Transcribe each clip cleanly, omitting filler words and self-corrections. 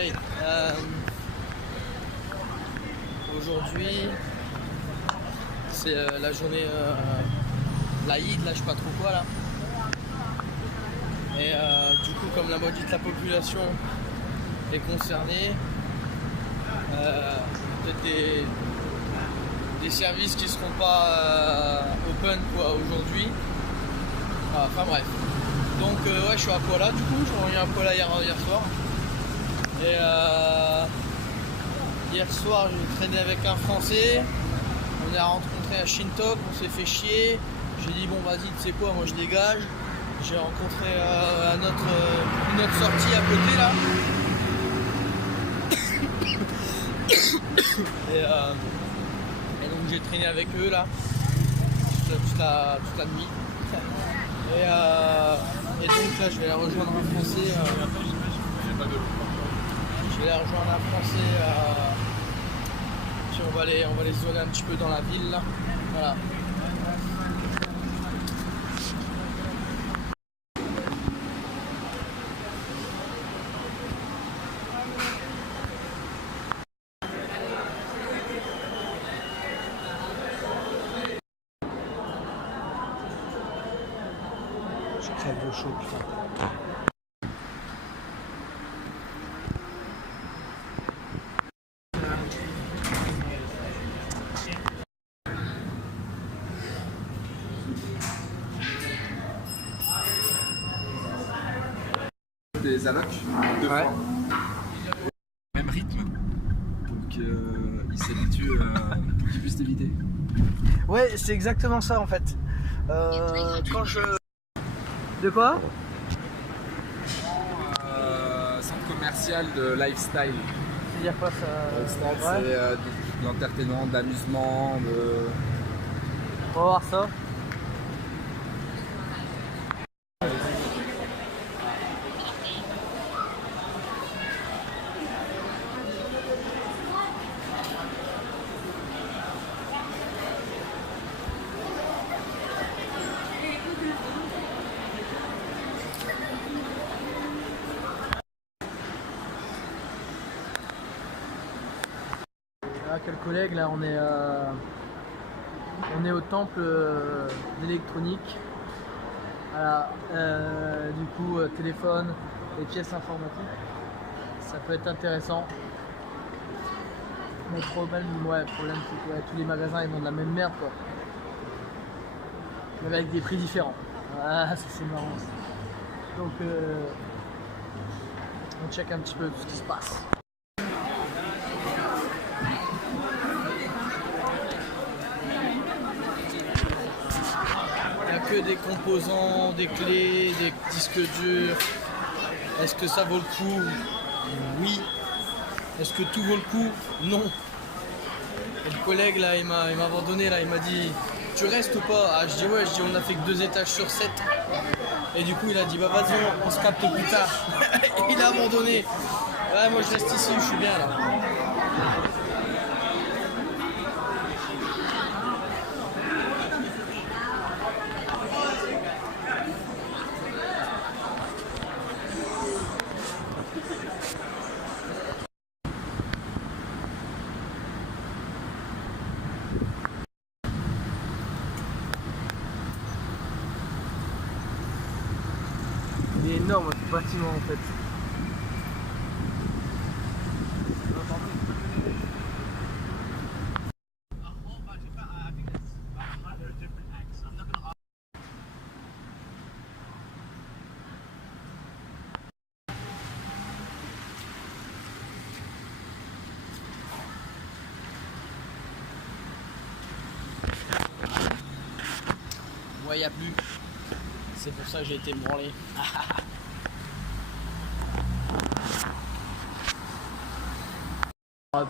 conseils. Aujourd'hui, c'est la journée l'Aïd, là je sais pas trop quoi là. Et du coup, comme la moitié de la population est concernée, peut-être des services qui seront pas open quoi aujourd'hui. Enfin bref. Donc ouais, je suis à Kuala du coup, je suis revenu à Kuala hier soir. Et hier soir, j'ai traîné avec un Français. On est rencontré à Shintok, on s'est fait chier. J'ai dit bon vas-y, tu sais quoi, moi je dégage. J'ai rencontré une autre sortie à côté là. Et donc j'ai traîné avec eux là toute la nuit. Et donc là je vais aller rejoindre un Français. Je vais aller rejoindre un Français. Puis on va les zoner un petit peu dans la ville là. Voilà. Je crève de chaud, putain. Des allocs, deux fois. Même rythme. Donc il s'habitue pour qu'il puisse t'éviter. Ouais, c'est exactement ça en fait. Quand je... De quoi? Centre commercial de lifestyle. C'est-à-dire quoi ça? Lifestyle, Ouais. c'est de l'entertainment, de l'amusement, de... On va voir ça. Quel collègue là, on est au temple d'électronique. Voilà, du coup téléphone et pièces informatiques, ça peut être intéressant. Mais le problème c'est que tous les magasins ils vendent la même merde quoi. Mais avec des prix différents. Ah, ça c'est marrant. Donc on check un petit peu tout ce qui se passe. Que des composants, des clés, des disques durs. Est-ce que ça vaut le coup? Oui. Est-ce que tout vaut le coup? Non. Et le collègue là, il m'a abandonné là, il m'a dit tu restes ou pas? Ah, je dis ouais, on a fait que 2 étages sur 7. Et du coup il a dit bah vas-y, on se capte plus tard. Il a abandonné. Ouais, moi je reste ici, je suis bien là. Il est énorme ce bâtiment en fait. Ouais, il n'y a plus. C'est pour ça que j'ai été branlé.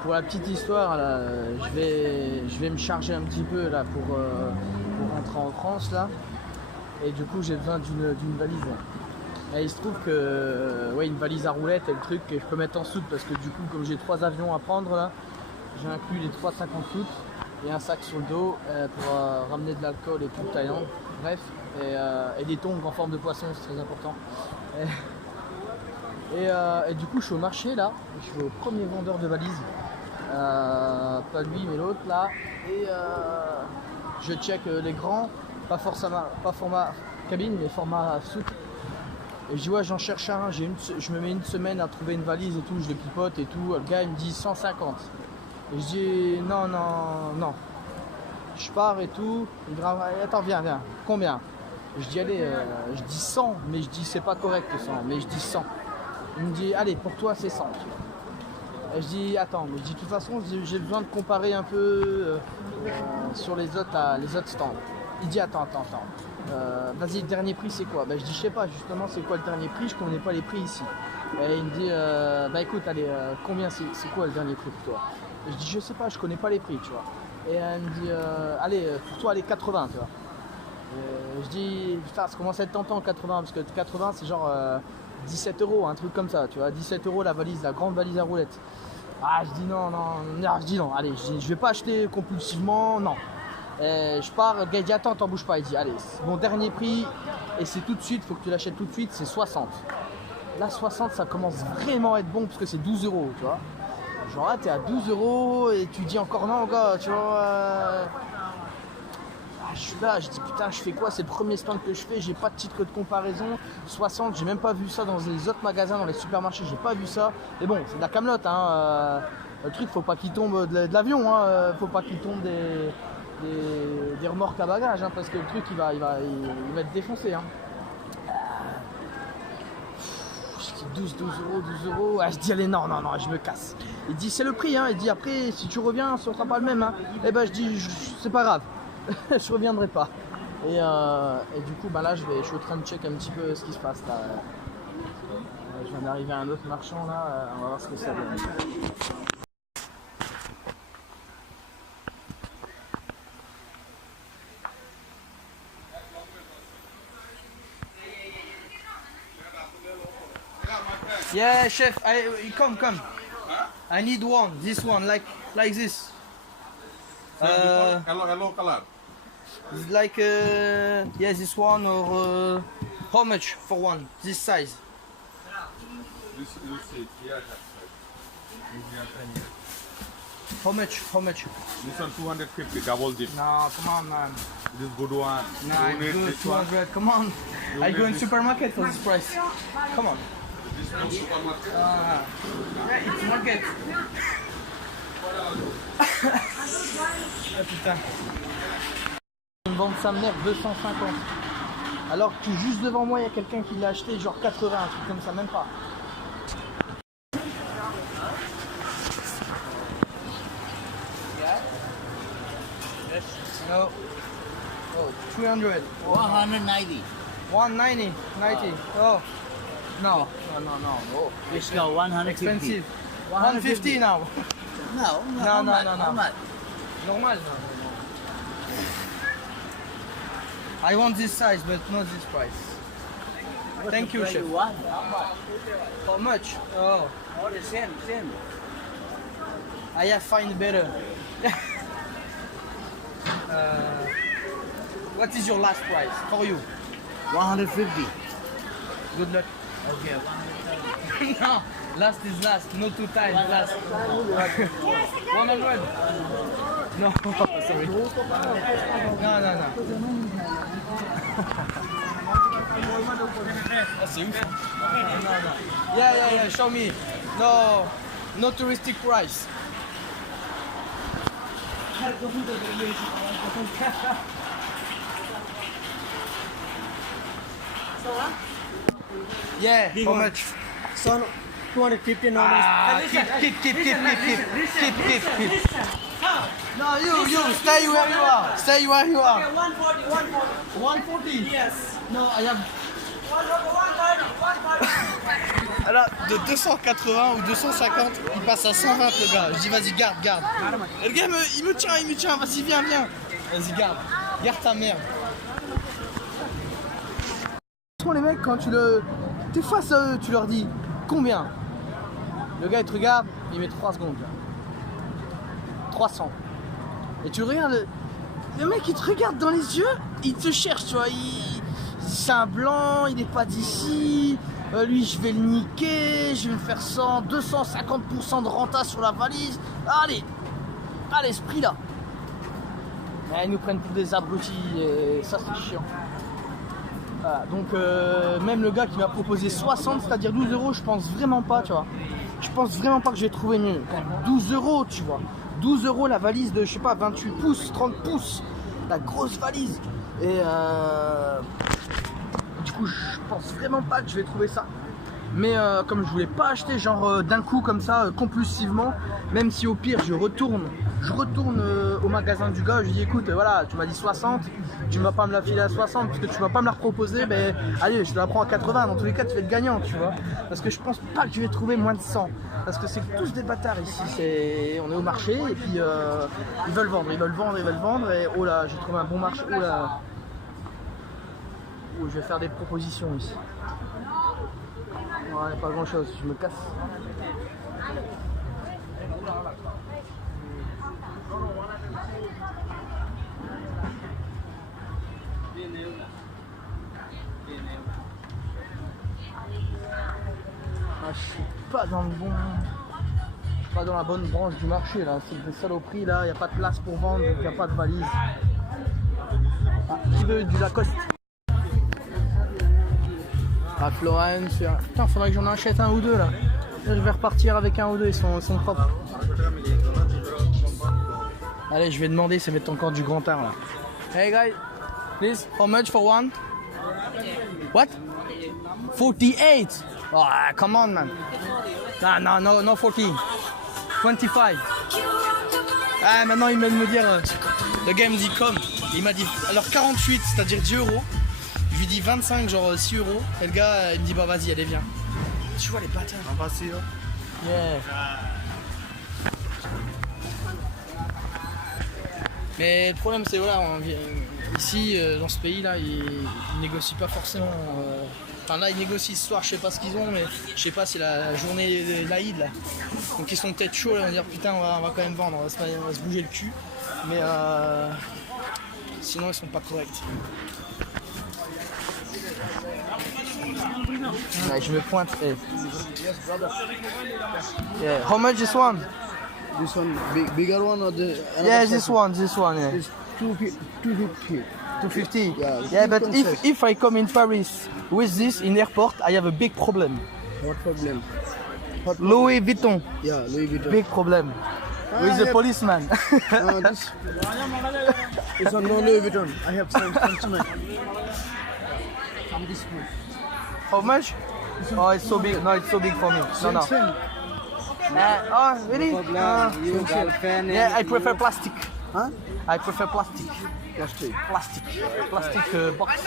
Pour la petite histoire, là, je vais me charger un petit peu là, pour rentrer en France là. Et du coup j'ai besoin d'une valise. Et il se trouve que ouais, une valise à roulettes et le truc que je peux mettre en soute parce que du coup comme j'ai 3 avions à prendre là, j'ai inclus les 3 sacs en soute et un sac sur le dos pour ramener de l'alcool et tout le Thaïlande. Bref, et des tongs en forme de poisson, c'est très important. Et du coup, je suis au marché là. Je vais au premier vendeur de valises. Pas lui, mais l'autre là. Et je check les grands. Pas format cabine, mais format soute. Et je dis ouais, j'en cherche un. Je me mets une semaine à trouver une valise et tout. Je le pipote et tout. Le gars il me dit 150. Et je dis non. Je pars et tout. Il me dit attends, viens. Combien? Je dis allez, je dis 100, mais je dis c'est pas correct 100, mais je dis 100. Il me dit allez, pour toi c'est 100. Et je dis attends, mais je dis de toute façon j'ai besoin de comparer un peu sur les autres stands. Il dit attends. Vas-y, le dernier prix c'est quoi? Je dis je sais pas justement c'est quoi le dernier prix, je connais pas les prix ici. Et il me dit écoute allez, combien c'est quoi le dernier prix pour toi? Et je dis je sais pas, je connais pas les prix, tu vois. Et elle me dit allez, pour toi allez 80, tu vois. Je dis putain, ça commence à être tentant 80 parce que 80 c'est genre 17 €, un truc comme ça, tu vois. 17 € la valise, la grande valise à roulettes. Ah, je dis non, je dis non, allez, je vais pas acheter compulsivement, non. Et je pars, le gars il dit attends, t'en bouge pas, il dit allez, mon dernier prix, et c'est tout de suite, faut que tu l'achètes tout de suite, c'est 60. Là 60 ça commence vraiment à être bon parce que c'est 12 €, tu vois. Genre là t'es à 12 € et tu dis encore non gars, tu vois. Je suis là, je dis putain, je fais quoi? C'est le premier stand que je fais, j'ai pas de titre de comparaison. 60, j'ai même pas vu ça dans les autres magasins, dans les supermarchés, j'ai pas vu ça. Mais bon, c'est de la camelote, hein. Le truc, faut pas qu'il tombe de l'avion, hein. Faut pas qu'il tombe des remorques à bagages, hein, parce que le truc il va être défoncé, hein. Je dis 12 €. Ah, je dis allez, non, je me casse. Il dit c'est le prix, hein. Il dit après, si tu reviens, ce sera pas le même, hein. Et je dis c'est pas grave. Je reviendrai pas. Et du coup là je suis en train de check un petit peu ce qui se passe là. Je viens d'arriver à un autre marchand là, on va voir ce que ça donne. Yeah chef, come. I need one, this one, like this. Hello color. Like yeah, this one, or how much for one? This size? This here. How much? This one 250 double dip. No, come on, man. This good one. No, You it's need good. this one. 200. Come on. I go in supermarket for this price. Come on. This one supermarket. Yeah, it's market. Ah putain. Ils me vendent sa mère 250. Alors que juste devant moi il y a quelqu'un qui l'a acheté genre 80, un truc comme ça, même pas. Yes. No. Oh, 300. 190. 190. 90. Oh. No. Let's go 150. Expensive. 150 now. No. No. How much? Normal. I want this size, but not this price. What's Thank the you, price chef. You want? How much? How much? Oh, All the same. I have find better. What is your last price for you? 150. Good luck. Okay. No, last is last. No two times last. 100. No, sorry. No. Ah, c'est ouf. No. Yeah, show me. No touristic price. Yeah, how much? Son, 250 normally. Keep. No, you stay where you are. Stay where you are. 140. 140. Yes. No, I have. 130. Alors, de 280 ou 250, il passe à 120 le gars. Je dis vas-y, garde. Et le gars il me tient, vas-y, viens. Vas-y, garde ta merde. Les mecs, quand t'es face à eux, tu leur dis combien? Le gars il te regarde, il met 3 secondes. 300. Et tu regardes, le mec il te regarde dans les yeux, il te cherche, tu vois. C'est un blanc, il n'est pas d'ici. Lui, je vais le niquer, je vais me faire 100, 250% de renta sur la valise. Allez, allez, ce prix-là. Ils nous prennent pour des abrutis et ça, c'est chiant. Voilà, donc même le gars qui m'a proposé 60, c'est-à-dire 12 euros, je pense vraiment pas, tu vois. Je pense vraiment pas que je vais trouver mieux. 12 euros, tu vois. 12 euros la valise de, je sais pas, 28 pouces, 30 pouces. La grosse valise. Et du coup, je pense vraiment pas que je vais trouver ça. Mais comme je voulais pas acheter genre d'un coup comme ça, compulsivement, même si au pire je retourne au magasin du gars, je lui dis écoute, voilà, tu m'as dit 60, tu ne vas pas me la filer à 60 parce que tu vas pas me la reproposer, ben allez, je te la prends à 80, dans tous les cas tu fais le gagnant, tu vois. Parce que je pense pas que je vais trouver moins de 100, parce que c'est tous des bâtards ici, on est au marché et puis ils veulent vendre, et oh là, j'ai trouvé un bon marché, oh là, oh, je vais faire des propositions ici. Ouais, pas grand chose, je me casse. Ah, je suis pas dans le bon. Je suis pas dans la bonne branche du marché là, c'est des saloperies là, il n'y a pas de place pour vendre, il n'y a pas de valise. Ah, qui veut du Lacoste? Ah, Florence, putain, faudrait que j'en achète un ou deux là. Là, je vais repartir avec un ou deux, ils sont propres. Allez, je vais demander, ça va être encore du grand art là. Hey guys, please, how much for one? What? 48? Oh, come on man. No 40. 25. Ah, maintenant il vient de me dire, le gars il me dit comme. Il m'a dit, alors 48, c'est-à-dire 10 euros. Je lui dis 25, genre 6 euros. Et le gars, il me dit, bah vas-y, allez, viens. Tu vois les bâtards. On va passer, hein. Yeah. Mais le problème, c'est, voilà, ici, dans ce pays-là, ils négocient pas forcément. Enfin, là, ils négocient ce soir, je sais pas ce qu'ils ont, mais je sais pas, c'est la journée de l'Aïd, là. Donc, ils sont peut-être chauds, là, ils vont dire, putain, on va quand même vendre, on va se bouger le cul. Mais sinon, ils sont pas corrects. Là, je me pointe. Hey. Yeah. How much this one? This one, bigger one or the? Yeah, this one. Yeah. It's 250. 250. Yeah, But if I come in Paris with this in airport, I have a big problem. What problem? Louis Vuitton. Yeah, Louis Vuitton. Big problem. With the policeman. This one no Louis Vuitton. I have some consumer. From this one. How much? Oh, it's so big. No, it's so big for me. No. Oh, really? You girlfriend. Yeah, I prefer plastic. Huh? I prefer plastic. Plastic. Plastic box.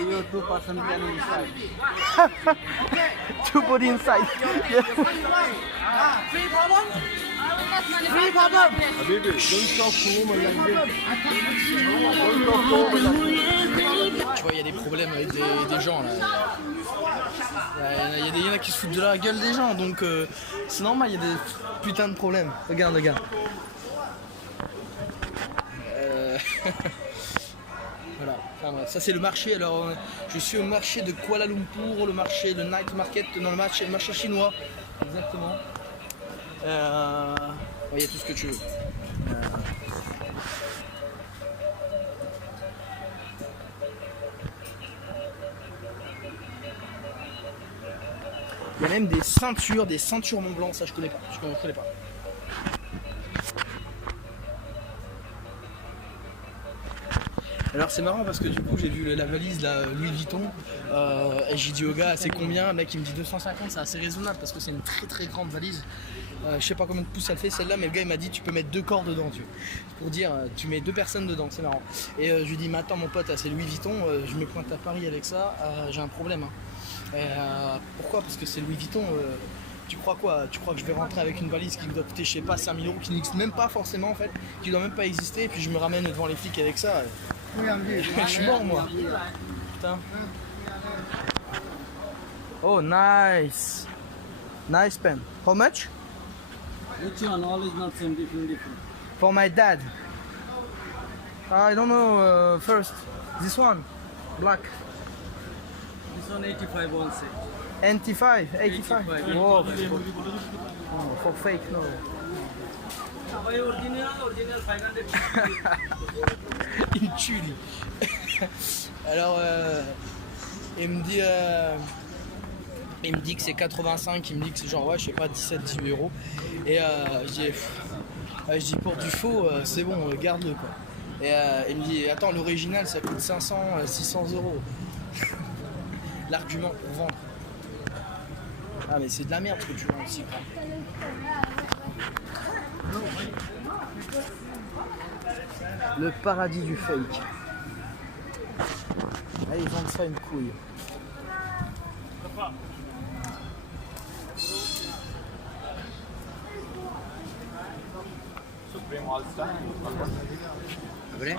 You 2% can inside. To put inside. Yeah. Free problem? Free problem? Baby, don't talk to woman like this. Tu vois, il y a des problèmes avec des gens là. Il y en a qui se foutent de la gueule des gens, donc c'est normal, il y a des putains de problèmes. Regarde. Voilà, enfin, bref, ça c'est le marché. Alors je suis au marché de Kuala Lumpur, le night market, dans le marché chinois. Exactement. Il y a tout ce que tu veux. Il y a même des ceintures Mont Blanc, ça je connais pas. Alors c'est marrant parce que du coup j'ai vu la valise là, Louis Vuitton et j'ai dit au gars c'est combien, le mec il me dit 250, c'est assez raisonnable parce que c'est une très très grande valise. Je sais pas combien de pouces ça fait celle-là, mais le gars il m'a dit tu peux mettre 2 corps dedans, pour dire tu mets 2 personnes dedans, c'est marrant. Et je lui dis mais attends mon pote, c'est Louis Vuitton, je me pointe à Paris avec ça, j'ai un problème. Pourquoi? Parce que c'est Louis Vuitton. Tu crois quoi? Tu crois que je vais rentrer avec une valise qui doit coûter je sais pas 5000 euros, qui n'existe même pas forcément en fait, qui doit même pas exister, et puis je me ramène devant les flics avec ça. Je suis mort moi. Putain. Oh nice. Nice pen. How much? Which one? All is not same, different. For my dad. I don't know. First, this one, black. This one 85 also. 85, 85. Wow. Oh, for fake, no. Il me tue, lui. Alors, il me dit que c'est 85, il me dit que c'est genre, ouais, je sais pas, 17-18 euros. Et je dis pour du faux, c'est bon, garde-le quoi. Et il me dit, attends, l'original ça coûte 500, 600 euros. L'argument pour vendre. Ah, mais c'est de la merde ce que tu vends aussi quoi. Le paradis du fake. Ah, ils vendent ça une couille. Supreme All Star. Vrai?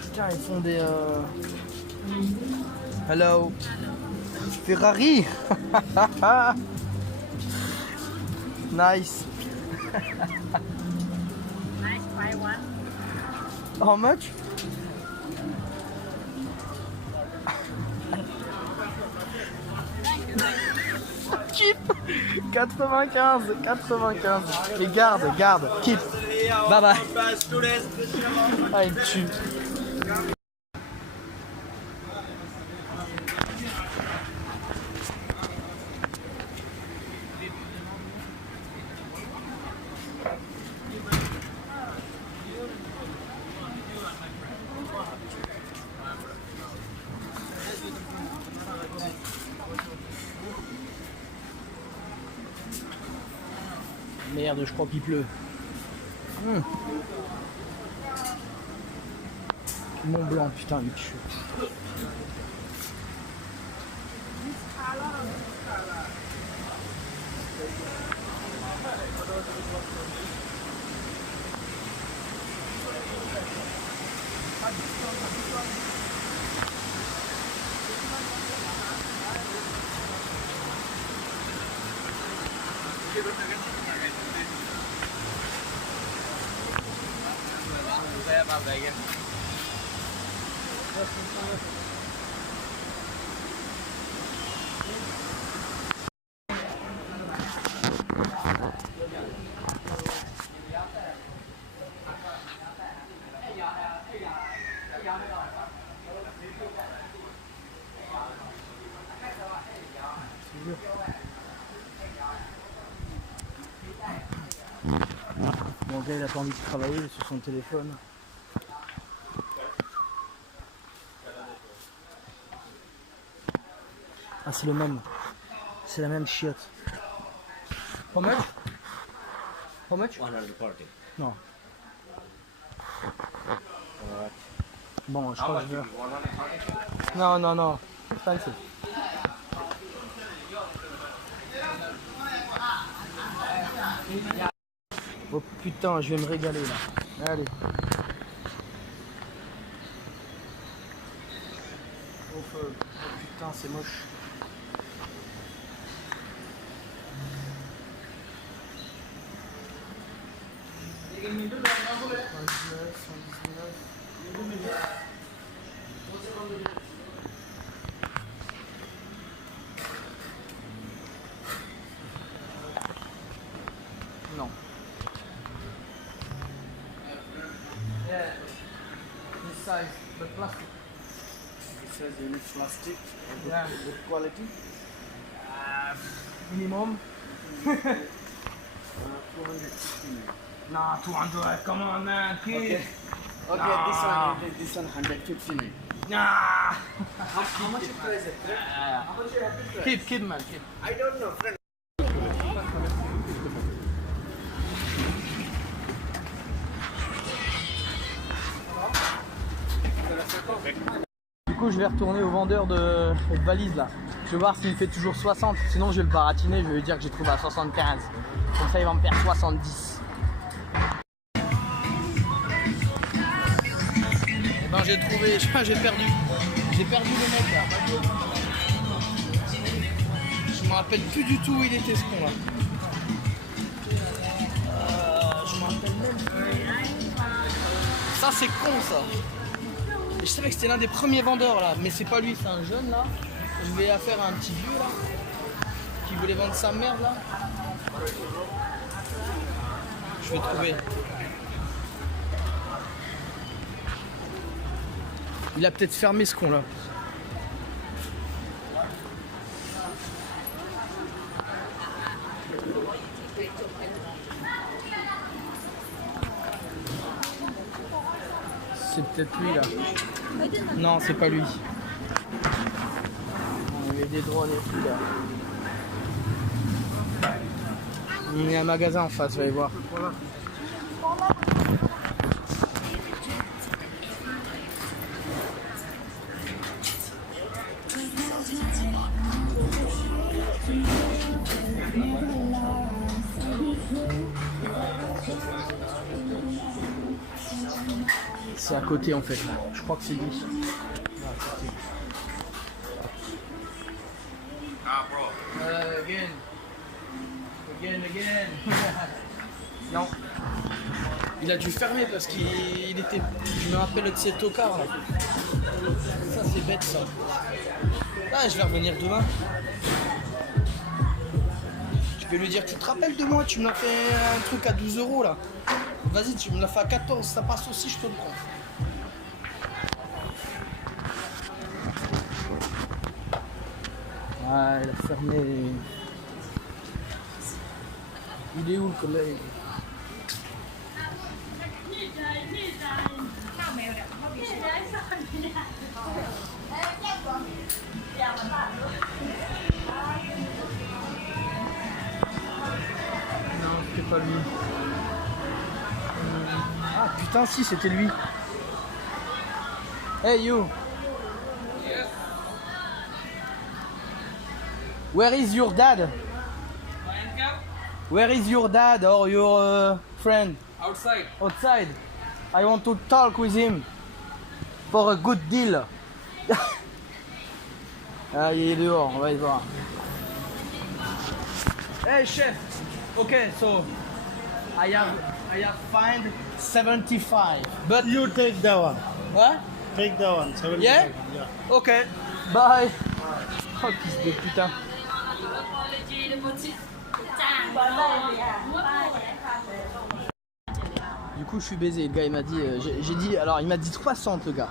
Putain, ils font des... Hello. Ferrari. Nice. Nice, buy one. How much? Keep. 95. Et garde. Keep. Bye bye. Ah, il me tue. Merde, je crois qu'il pleut. Mont Blanc, putain, il tue. Mon gars il a pas envie de travailler, il est sur son téléphone. Ah, c'est le même. C'est la même chiotte. How much? How much? 140. Non. Bon, je crois que je veux. Non. Expensive. Oh putain, je vais me régaler là. Allez. Oh feu. Oh putain, c'est moche. Non. Yeah. This size, but plastic. It says you need plastic. Yeah. Good quality. Minimum. 250. Nah, 200. Come on, man. Kid. Okay. Okay, Ah. this one, you take this one 150. Nah. How much it price it? Keep, man. Keep. I don't know, friend. Du coup, je vais retourner au vendeur de valises là. Je vais voir s'il me fait toujours 60. Sinon, je vais le baratiner. Je vais lui dire que j'ai trouvé à 75. Comme ça, il va me faire 70. Et ben, j'ai trouvé. J'ai perdu. J'ai perdu le mec là. Je me rappelle plus du tout où il était ce con là. Je me rappelle même plus. Ça c'est con ça. Et je savais que c'était l'un des premiers vendeurs là, mais c'est pas lui, c'est un jeune là. Je vais affaire à un petit vieux là, qui voulait vendre sa merde là. Je vais trouver. Il a peut-être fermé ce con là. C'est peut-être lui là. Non, c'est pas lui. Il y a des drones et tout là. Il y a un magasin en face, vous allez voir. C'est à côté en fait là. Je crois que c'est lui. Again. Non. Il a dû fermer parce qu'il était. Je me rappelle de ses tocards là. Ça c'est bête ça. Ah, je vais revenir demain. Je vais lui dire, tu te rappelles de moi, tu me l'as fait un truc à 12 € là. Vas-y, tu me l'as fait à 14, ça passe aussi, je te le prends. Ah, il a fermé. Il est où le collègue? Non, c'était pas lui. Ah putain, si, c'était lui. Hey you. Where is your dad? Where is your dad or your friend? Outside. Outside. I want to talk with him for a good deal. Ah, il est dehors, on va y voir. Hey chef. Okay, so I have find 75. But You take that one. what? Take that one. 75. Yeah? Okay. Bye. Oh, fils de putain. Du coup, je suis baisé. Le gars, il m'a dit, j'ai dit, alors il m'a dit 60 le gars,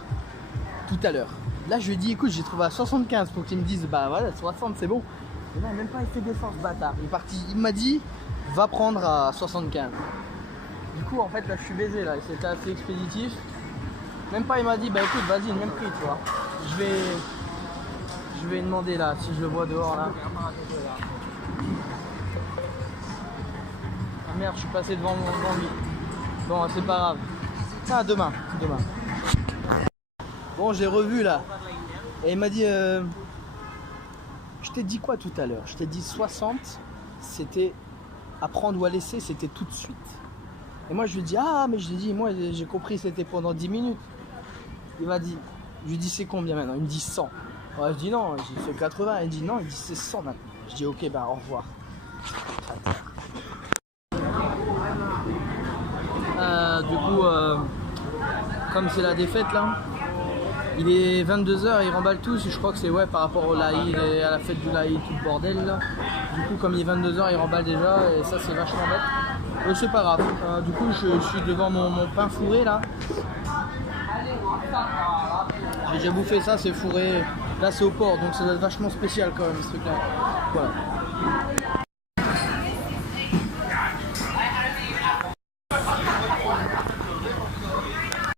tout à l'heure. Là, je lui ai dit, écoute, j'ai trouvé à 75 pour qu'il me dise, bah voilà, 60 c'est bon. Et là, même pas il fait d'effort ce bâtard. Il est parti, il m'a dit, va prendre à 75. Du coup, en fait, là, je suis baisé là. C'était assez expéditif. Même pas, il m'a dit, bah écoute, vas-y, le même prix, tu vois. Je vais demander là, si je le vois dehors là. Ah merde, je suis passé devant lui. Bon, c'est pas grave. Ah, demain. Bon, je l'ai revu là. Et il m'a dit, je t'ai dit quoi tout à l'heure? Je t'ai dit 60, c'était à prendre ou à laisser, c'était tout de suite. Et moi, je lui ai dit, ah, mais je lui ai dit, moi, j'ai compris, c'était pendant 10 minutes. Il m'a dit, je lui ai dit, c'est combien maintenant? Il me dit 100. Ouais, je dis non, j'ai fait 80. Il dit non, il dit c'est 100 maintenant. Je dis ok, bah au revoir. Du coup, comme c'est la défaite là, il est 22 h, ils remballent tous. Je crois que c'est ouais par rapport au Laïd et à la fête du Laïd, tout le bordel là. Du coup, comme il est 22 h, ils remballent déjà et ça c'est vachement bête. C'est pas grave. Du coup, je suis devant mon pain fourré là. J'ai déjà bouffé ça, c'est fourré. Là c'est au porc, donc ça doit être vachement spécial quand même ce truc là. Voilà.